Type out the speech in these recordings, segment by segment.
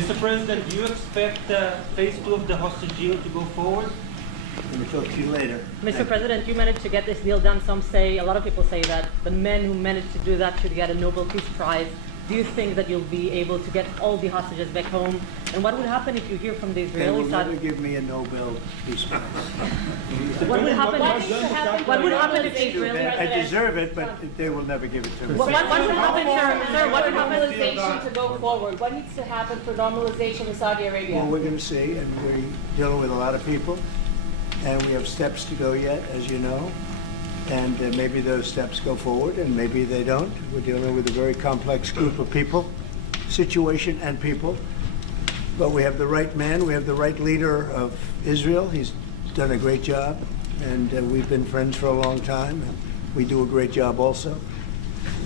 Mr. President, do you expect phase 2 of the hostage deal to go forward? Let me talk to you later. Mr. President, you managed to get this deal done. Some say, a lot of people say that the men who managed to do that should get a Nobel Peace Prize. Do you think that you'll be able to get all the hostages back home? And what would happen if you hear from the They Israeli will side? never give me a Nobel Peace Prize. What would happen? What would happen if the Israeli I deserve it, but they will never give it to me. What would happen, sir? What would happen? Normalization to go forward. What needs to happen for normalization in Saudi Arabia? Well, we're going to see, and we're dealing with a lot of people, and we have steps to go yet, as you know, and maybe those steps go forward, and maybe they don't. We're dealing with a very complex group of people, situation and people, but we have the right man, we have the right leader of Israel. He's done a great job, and we've been friends for a long time, and we do a great job also.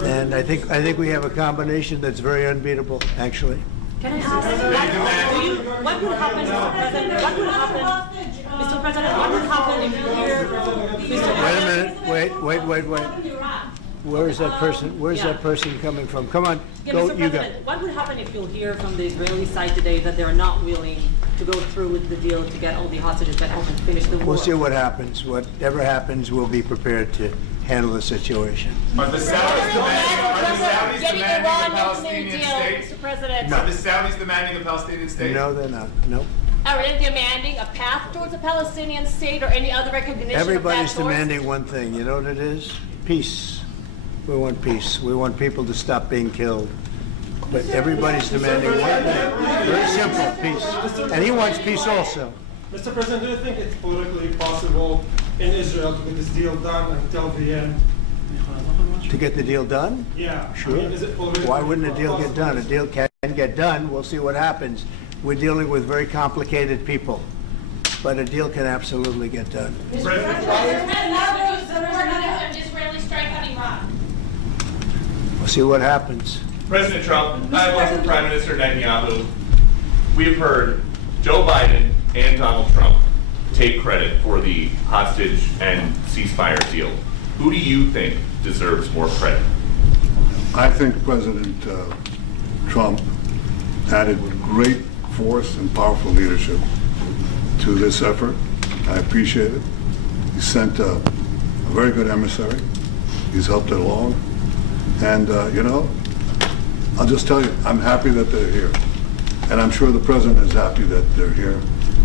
And I think we have a combination that's very unbeatable, actually. Can I ask, what would happen, Mr. President? What would happen, Mr. President? What would happen if you hear? Wait a minute. Wait. Where is that person? Where's that person coming from? Come on, Yeah, go. Mr. You go. President, what would happen if you'll hear from the Israeli side today that they're not willing to go through with the deal to get all the hostages back home and finish the war? We'll see what happens. Whatever happens, we'll be prepared to handle the situation. Are the Saudis demanding a Palestinian state? Mr. President. Are the Saudis demanding a Palestinian state? No, they're not. No. Are they demanding a path towards a Palestinian state or any other recognition Everybody's of that demanding one thing. You know what it is? Peace. We want peace. We want people to stop being killed. But everybody's demanding one thing. Very simple, peace. And he wants peace also. Mr. President, do you think it's politically possible in Israel to get this deal done until the end? To get the deal done? Yeah. Sure. I mean, is it politically Why wouldn't a deal get possible? done? A deal can get done. We'll see what happens. We're dealing with very complicated people. But a deal can absolutely get done. President Israeli strike on Iran. We'll see what happens. President Trump, I was Prime Minister Netanyahu. We've heard Joe Biden and Donald Trump take credit for the hostage and ceasefire deal. Who do you think deserves more credit? I think President Trump added great force and powerful leadership to this effort. I appreciate it. He sent a very good emissary. He's helped it along. And, I'll just tell you, I'm happy that they're here. And I'm sure the President is happy that they're here.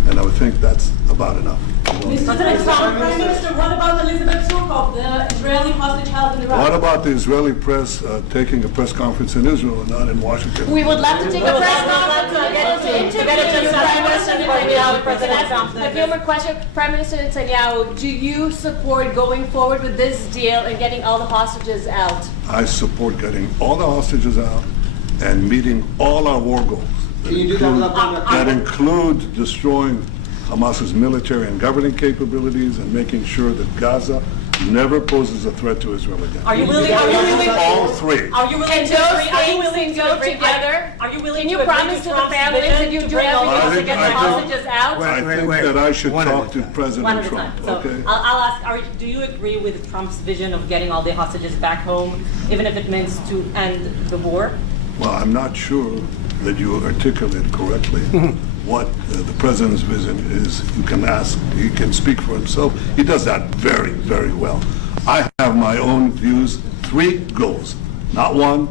And I would think that's about enough. Prime Minister, what about Elizabeth Surkov, the Israeli hostage held in Iraq? What about the Israeli press taking a press conference in Israel and not in Washington? We would love to take a press conference to get into Prime Minister Netanyahu. A few more questions. Prime Minister Netanyahu, do you support going forward with this deal and getting all the hostages out? I support getting all the hostages out and meeting all our war goals. That include destroying Hamas's military and governing capabilities and making sure that Gaza never poses a threat to Israel again. Are you willing? All three. Are you willing And to those agree? Are you things willing go to agree? together? Are you willing Can to you agree promise to the Trump's families vision that you to do bring all the everything to think- get the I think- hostages out? Wait, I think wait. that I should One at a talk to time. One President at a Trump. time. So Okay? I'll ask, do you agree with Trump's vision of getting all the hostages back home, even if it means to end the war? Well, I'm not sure that you articulate correctly what the President's vision is. You can ask, he can speak for himself. He does that very, very well. I have my own views, 3 goals. Not 1,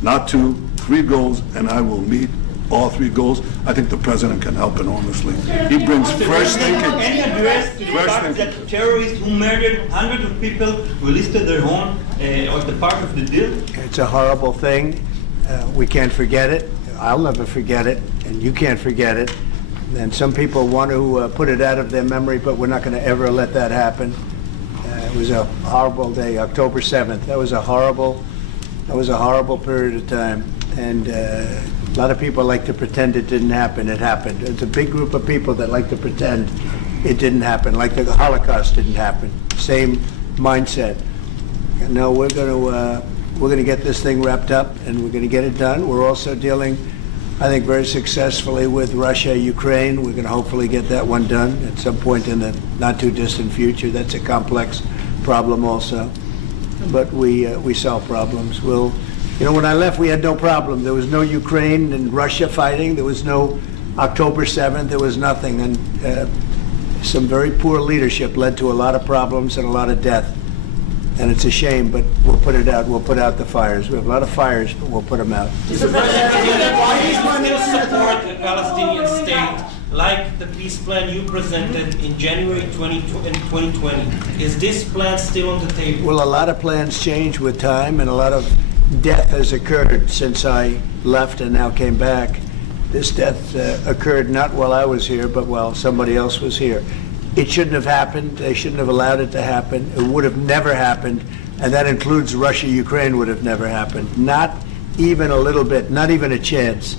not 2, 3 goals, and I will meet all 3 goals. I think the President can help enormously. He brings fresh thinking. Can you address the Fresh fact thinking. that terrorists who murdered hundreds of people were listed their own as the part of the deal? It's a horrible thing. We can't forget it. I'll never forget it, and you can't forget it. And some people want to put it out of their memory, but we're not going to ever let that happen. It was a horrible day, October 7th. That was a horrible period of time. And a lot of people like to pretend it didn't happen. It happened. It's a big group of people that like to pretend it didn't happen, like the Holocaust didn't happen. Same mindset. No, we're going to get this thing wrapped up, and we're going to get it done. We're also dealing, I think, very successfully with Russia, Ukraine. We're going to hopefully get that one done at some point in the not too distant future. That's a complex problem also, but we solve problems. We'll You know, when I left, we had no problem. There was no Ukraine and Russia fighting. There was no October 7th. There was nothing. And some very poor leadership led to a lot of problems and a lot of death. And it's a shame, but we'll put it out. We'll put out the fires. We have a lot of fires, but we'll put them out. Mr. President, why do you still support a Palestinian state like the peace plan you presented in January 2020? Is this plan still on the table? Well, a lot of plans change with time, and a lot of death has occurred since I left and now came back. This death occurred not while I was here, but while somebody else was here. It shouldn't have happened. They shouldn't have allowed it to happen. It would have never happened, and that includes Russia, Ukraine would have never happened. Not even a little bit, not even a chance.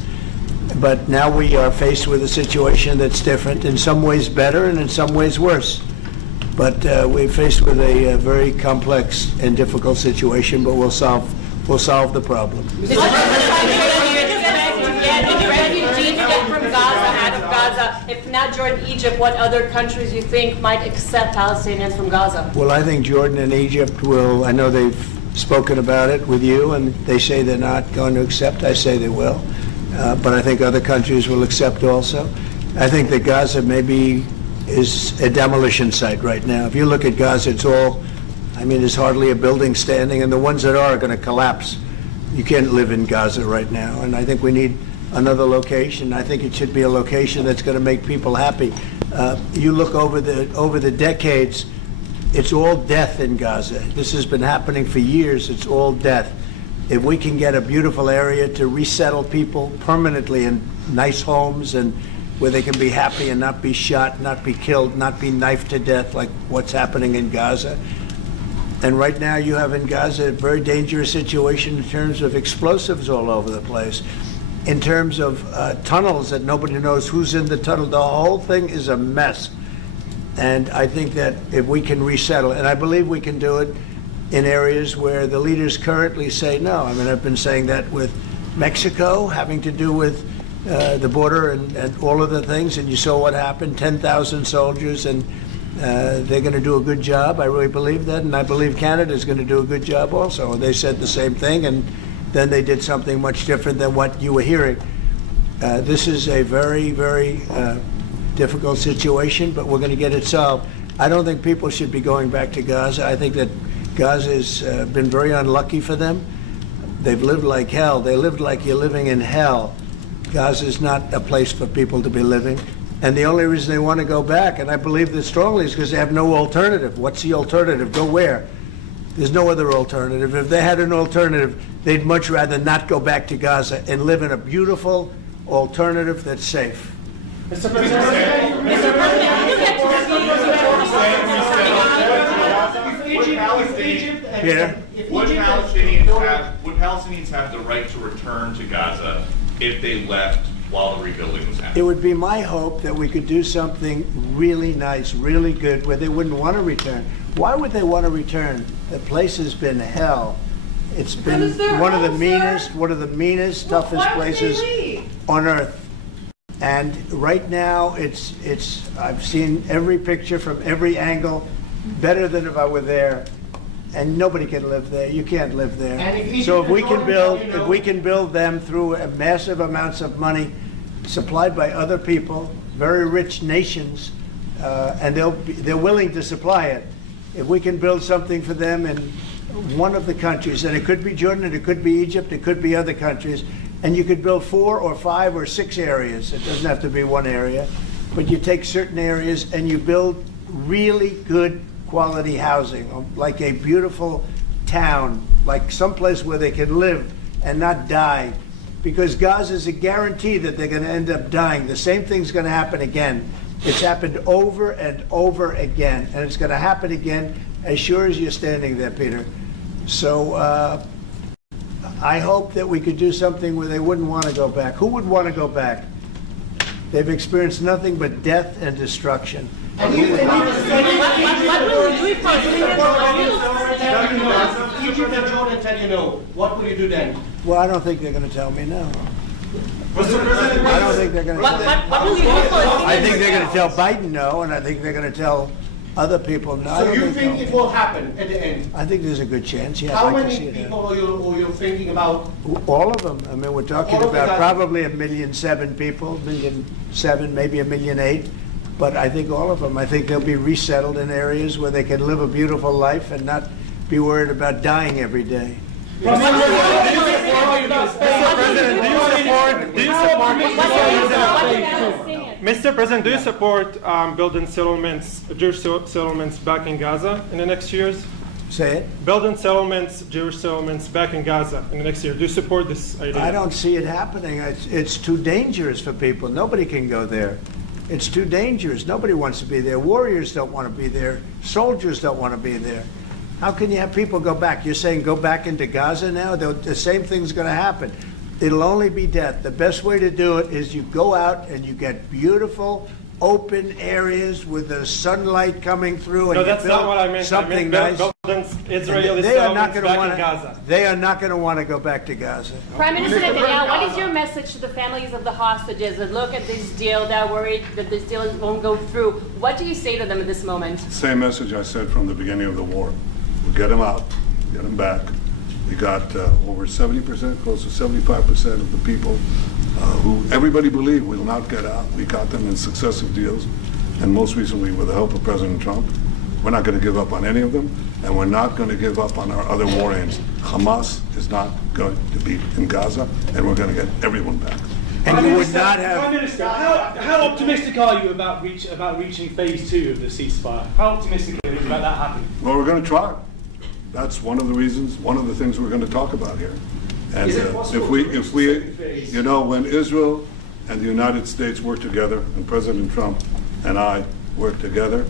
But now we are faced with a situation that's different, in some ways better and in some ways worse. But we're faced with a very complex and difficult situation, but we'll solve the problem. If not Jordan, Egypt, what other countries you think might accept Palestinians from Gaza? Well, I think Jordan and Egypt will. I know they've spoken about it with you, and they say they're not going to accept. I say they will. But I think other countries will accept also. I think that Gaza maybe is a demolition site right now. If you look at Gaza, it's all, I mean, there's hardly a building standing, and the ones that are going to collapse. You can't live in Gaza right now, and I think we need another location. I think it should be a location that's going to make people happy. You look over the decades, it's all death in Gaza. This has been happening for years. It's all death. If we can get a beautiful area to resettle people permanently in nice homes and where they can be happy and not be shot, not be killed, not be knifed to death like what's happening in Gaza. And right now you have in Gaza a very dangerous situation in terms of explosives all over the place. In terms of tunnels that nobody knows who's in the tunnel. The whole thing is a mess. And I think that if we can resettle, and I believe we can do it in areas where the leaders currently say no. I mean, I've been saying that with Mexico, having to do with the border and all of the things, and you saw what happened, 10,000 soldiers, and they're going to do a good job. I really believe that, and I believe Canada's going to do a good job also. They said the same thing, and then they did something much different than what you were hearing. This is a very, very difficult situation, but we're going to get it solved. I don't think people should be going back to Gaza. I think that Gaza has been very unlucky for them. They've lived like hell. They lived like you're living in hell. Gaza is not a place for people to be living. And the only reason they want to go back, and I believe this strongly, is because they have no alternative. What's the alternative? Go where? There's no other alternative. If they had an alternative, they'd much rather not go back to Gaza and live in a beautiful alternative that's safe. Mr. President, Would Palestinians have the right to return to Gaza if they left while the rebuilding was happening? It would be my hope that we could do something really nice, really good, where they wouldn't want to return. Why would they want to return? The place has been hell. It's been one of the meanest, toughest places on earth. And right now, I've seen every picture from every angle, better than if I were there. And nobody can live there. You can't live there. So if we can build them through massive amounts of money supplied by other people, very rich nations, and they're willing to supply it. If we can build something for them in one of the countries, and it could be Jordan, and it could be Egypt, it could be other countries, and you could build 4 or 5 or 6 areas. It doesn't have to be one area, but you take certain areas and you build really good quality housing, like a beautiful town, like someplace where they can live and not die. Because Gaza is a guarantee that they're going to end up dying. The same thing's going to happen again. It's happened over and over again, and it's going to happen again as sure as you're standing there, Peter. So I hope that we could do something where they wouldn't want to go back. Who would want to go back? They've experienced nothing but death and destruction. What will you do if Egypt and Jordan tell you no? What will you do then? Well, I don't think they're going to tell me no. Mr. President, I don't think they're going to tell me. What will you do for I think they're going to tell Biden no, and I think they're going to tell Other people, no. I So don't you think no. it will happen at the end? I think there's a good chance, yeah. How I'd like to see many it people are you thinking about? happen. All of them. I mean, we're talking All of the about Gazans. probably 1,000,007 people, 1,000,007, maybe 1,000,008. But I think all of them. I think they'll be resettled in areas where they can live a beautiful life and not be worried about dying every day. Mr. President, do you support building settlements, Jewish settlements back in Gaza in the next years? Say it. Building settlements, Jewish settlements back in Gaza in the next year. Do you support this idea? I don't see it happening. It's too dangerous for people. Nobody can go there. It's too dangerous. Nobody wants to be there. Warriors don't want to be there. Soldiers don't want to be there. How can you have people go back? You're saying go back into Gaza now? The same thing's going to happen. It'll only be death. The best way to do it is you go out and you get beautiful, open areas with the sunlight coming through. And No, you that's build not what I meant. something I meant nice. building Israeli They are not settlements going to back want in Gaza. They are not going to want to go back to Gaza. Prime Minister Netanyahu, what is your message to the families of the hostages that look at this deal, that are worried that this deal won't go through? What do you say to them at this moment? Same message I said from the beginning of the war. We'll get them out, get them back. We got over 70%, close to 75% of the people who everybody believed will not get out. We got them in successive deals, and most recently with the help of President Trump. We're not going to give up on any of them, and we're not going to give up on our other war aims. Hamas is not going to be in Gaza, and we're going to get everyone back. And you would not have. Prime Minister, how optimistic are you about reaching phase 2 of the ceasefire? How optimistic are you about that happening? Well, we're going to try. That's one of the reasons, one of the things we're going to talk about here. And if we, you know, when Israel and the United States work together, and President Trump and I work together,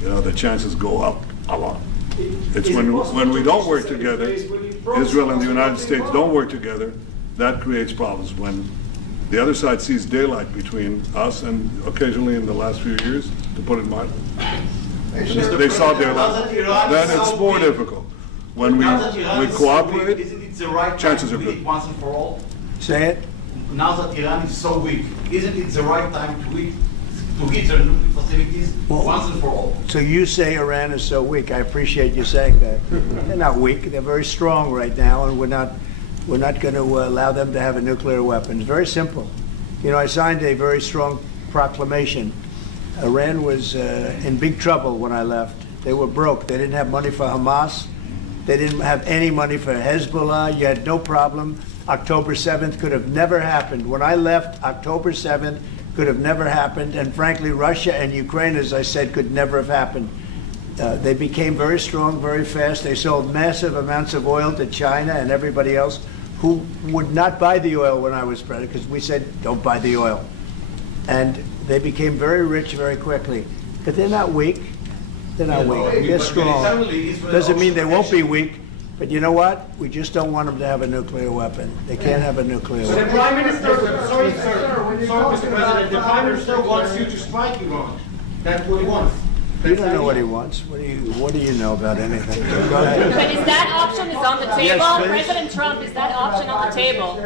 you know, the chances go up a lot. It's when we don't work together, Israel and the United States don't work together, that creates problems. When the other side sees daylight between us, and occasionally in the last few years, to put it mildly, they saw daylight, then it's more difficult. When we cooperate, Isn't it the right chances time are to good. hit once and for all? Say it. Now that Iran is so weak, isn't it the right time to hit their nuclear facilities once and for all? So you say Iran is so weak. I appreciate you saying that. They're not weak. They're very strong right now, and we're not going to allow them to have a nuclear weapon. It's very simple. You know, I signed a very strong proclamation. Iran was in big trouble when I left. They were broke. They didn't have money for Hamas. They didn't have any money for Hezbollah. You had no problem. October 7th could have never happened. When I left, October 7th could have never happened. And frankly, Russia and Ukraine, as I said, could never have happened. They became very strong very fast. They sold massive amounts of oil to China and everybody else who would not buy the oil when I was president, because we said, don't buy the oil. And they became very rich very quickly. But they're not weak. They're not weak. They're strong. Doesn't mean they won't be weak. But you know what? We just don't want them to have a nuclear weapon. They can't have a nuclear So the weapon. Prime Minister, sorry, Mr. President, the Prime Minister wants you to strike Iran. That's what he wants. You don't know what he wants. What do you know about anything? Go ahead. But is that option on the table? Yes, please. President Trump, is that option on the table?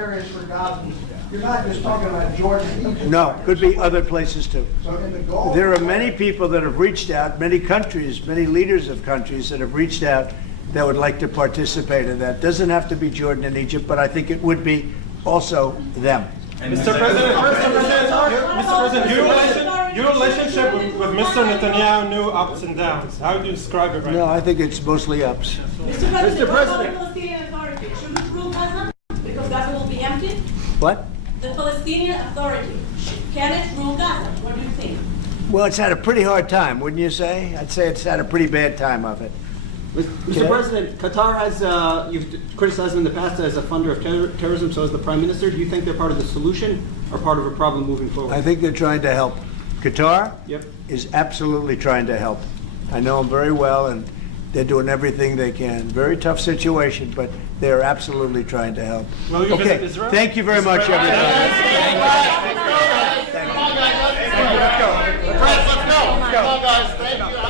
You're not just talking about Jordan. No, could be other places too. So in the Gulf. There are many people that have reached out, many countries, many leaders of countries that have reached out that would like to participate in that. Doesn't have to be Jordan and Egypt, but I think it would be also them. Mr. President, your relationship with Mr. Netanyahu knew ups and downs. How do you describe it right No, now? I think it's mostly ups. Mr. President, what about the Palestinian Authority? Should it rule Gaza? Because Gaza will be empty? What? The Palestinian Authority, can it rule Gaza? What do you think? Well, it's had a pretty hard time, wouldn't you say? I'd say it's had a pretty bad time of it. Mr. President, Qatar has, you've criticized them in the past as a funder of terrorism, so as the Prime Minister. Do you think they're part of the solution or part of a problem moving forward? I think they're trying to help. Qatar Yep. is absolutely trying to help. I know them very well, and they're doing everything they can. Very tough situation, but they're absolutely trying to help. Will you visit Okay, Israel? thank you very much, everybody. Let's go. Let's go. Let's go. Let's go. Let's go, guys. Thank you.